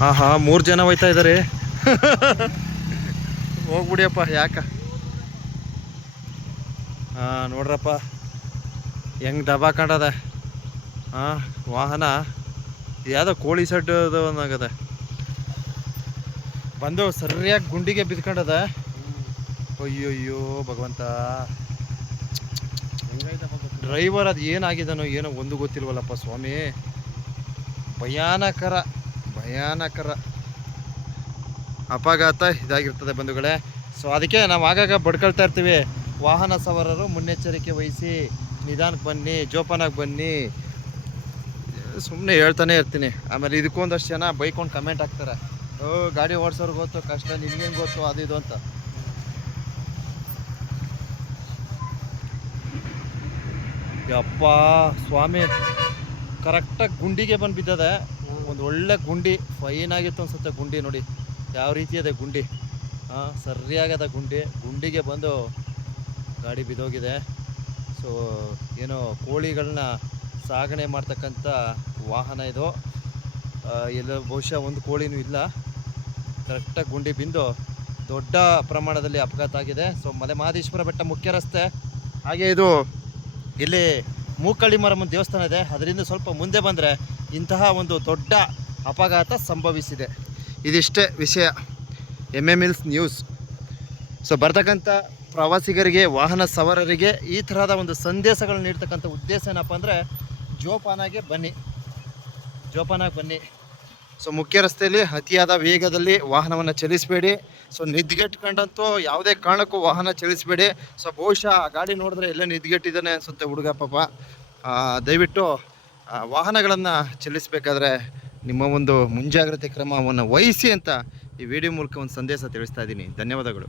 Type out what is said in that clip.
ಹಾಂ ಹಾಂ ಮೂರು ಜನ ಹೋಯ್ತಾ ಇದ್ದಾರೆ ಹೋಗ್ಬಿಡಿಯಪ್ಪ ಯಾಕ? ಹಾಂ ನೋಡ್ರಪ್ಪ ಡಬಾ ದಬಾಕೊಂಡದ? ಹಾಂ ವಾಹನ ಯಾವುದೋ ಕೋಳಿ ಸೆಡ್ ಒಂದಾಗದ. ಬಂದು ಸರಿಯಾಗಿ ಗುಂಡಿಗೆ ಬಿದ್ಕೊಂಡದ. ಅಯ್ಯೋ ಭಗವಂತ. ಡ್ರೈವರ್ ಅದು ಏನಾಗಿದನೋ ಏನೋ ಒಂದು ಗೊತ್ತಿಲ್ವಲ್ಲಪ್ಪ ಸ್ವಾಮಿ. ಭಯಾನಕರ. ಭಯಾನಕರ ಅಪಘಾತ ಇದಾಗಿರ್ತದೆ ಬಂಧುಗಳೇ. ಸೊ ಅದಕ್ಕೆ ನಾವು ಆಗಾಗ ಬಡ್ಕೊಳ್ತಾ ಇರ್ತೀವಿ. ವಾಹನ ಸವಾರರು ಮುನ್ನೆಚ್ಚರಿಕೆ ವಹಿಸಿ ನಿಧಾನಕ್ಕೆ ಬನ್ನಿ, ಜೋಪಾನಾಗಿ ಬನ್ನಿ. ಸುಮ್ಮನೆ ಹೇಳ್ತಾನೆ ಇರ್ತೀನಿ. ಆಮೇಲೆ ಇದಕ್ಕೊಂದಷ್ಟು ಜನ ಬೈಕೊಂಡು ಕಮೆಂಟ್ ಹಾಕ್ತಾರೆ. ಓ, ಗಾಡಿ ಓಡಿಸೋರ್ಗೆ ಗೊತ್ತು, ಕಷ್ಟ ನಿಮ್ಗೇನು ಗೊತ್ತು, ಅದು ಇದು ಅಂತ. ಯಪ್ಪ, ಸ್ವಾಮಿ ಕರೆಕ್ಟಾಗಿ ಗುಂಡಿಗೆ ಬಂದು ಬಿದ್ದದೆ. ಒಂದು ಒಳ್ಳೆ ಗುಂಡಿ ಫೈನ್ ಆಗಿತ್ತು ಅನ್ಸುತ್ತೆ ಗುಂಡಿ ನೋಡಿ. ಯಾವ ರೀತಿ ಇದೆ ಗುಂಡಿ? ಹಾಂ ಸರಿಯಾಗದ ಗುಂಡಿ. ಗುಂಡಿಗೆ ಬಂದು ಗಾಡಿ ಬಿದ್ದೋಗಿದೆ. ಸೊ ಏನೋ ಕೋಳಿಗಳನ್ನ ಸಾಗಣೆ ಮಾಡ್ತಕ್ಕಂಥ ವಾಹನ ಇದು. ಎಲ್ಲ ಬಹುಶಃ ಒಂದು ಕೋಳಿನೂ ಇಲ್ಲ. ಕರೆಕ್ಟಾಗಿ ಗುಂಡಿ ಬಿಂದು ದೊಡ್ಡ ಪ್ರಮಾಣದಲ್ಲಿ ಅಪಘಾತ ಆಗಿದೆ. ಸೊ ಮಲೆ ಮಹದೇಶ್ವರ ಬೆಟ್ಟ ಮುಖ್ಯ ರಸ್ತೆ. ಹಾಗೆ ಇದು ಇಲ್ಲಿ ಮೂಕಳ್ಳಿ ಮರಮ್ಮನ ದೇವಸ್ಥಾನ ಇದೆ. ಅದರಿಂದ ಸ್ವಲ್ಪ ಮುಂದೆ ಬಂದರೆ ಇಂತಹ ಒಂದು ದೊಡ್ಡ ಅಪಘಾತ ಸಂಭವಿಸಿದೆ. ಇದಿಷ್ಟೇ ವಿಷಯ ಎಂ ಎಂ ಎಲ್ಸ್ ನ್ಯೂಸ್ ಸೊ ಬರ್ತಕ್ಕಂಥ ಪ್ರವಾಸಿಗರಿಗೆ, ವಾಹನ ಸವಾರರಿಗೆ ಈ ಥರದ ಒಂದು ಸಂದೇಶಗಳು ನೀಡ್ತಕ್ಕಂಥ ಉದ್ದೇಶ ಏನಪ್ಪ ಅಂದರೆ ಜೋಪಾನಾಗೆ ಬನ್ನಿ. ಜೋಪಾನಾಗಿ ಬನ್ನಿ. ಸೊ ಮುಖ್ಯ ರಸ್ತೆಯಲ್ಲಿ ಅತಿಯಾದ ವೇಗದಲ್ಲಿ ವಾಹನವನ್ನು ಚಲಿಸಬೇಡಿ. ಸೊ ನಿದ್ಗೆಟ್ಕೊಂಡಂತೂ ಯಾವುದೇ ಕಾರಣಕ್ಕೂ ವಾಹನ ಚಲಿಸಬೇಡಿ. ಸೊ ಬಹುಶಃ ಆ ಗಾಡಿ ನೋಡಿದ್ರೆ ಎಲ್ಲ ನಿದ್ಗೆಟ್ಟಿದ್ದಾನೆ ಅನಿಸುತ್ತೆ ಹುಡುಗ ಪಾಪ. ದಯವಿಟ್ಟು ವಾಹನಗಳನ್ನು ಚಲಿಸಬೇಕಾದ್ರೆ ನಿಮ್ಮ ಒಂದು ಮುಂಜಾಗ್ರತೆ ಕ್ರಮವನ್ನು ವಹಿಸಿ ಅಂತ ಈ ವಿಡಿಯೋ ಮೂಲಕ ಒಂದು ಸಂದೇಶ ತಿಳಿಸ್ತಾ ಇದ್ದೀನಿ. ಧನ್ಯವಾದಗಳು.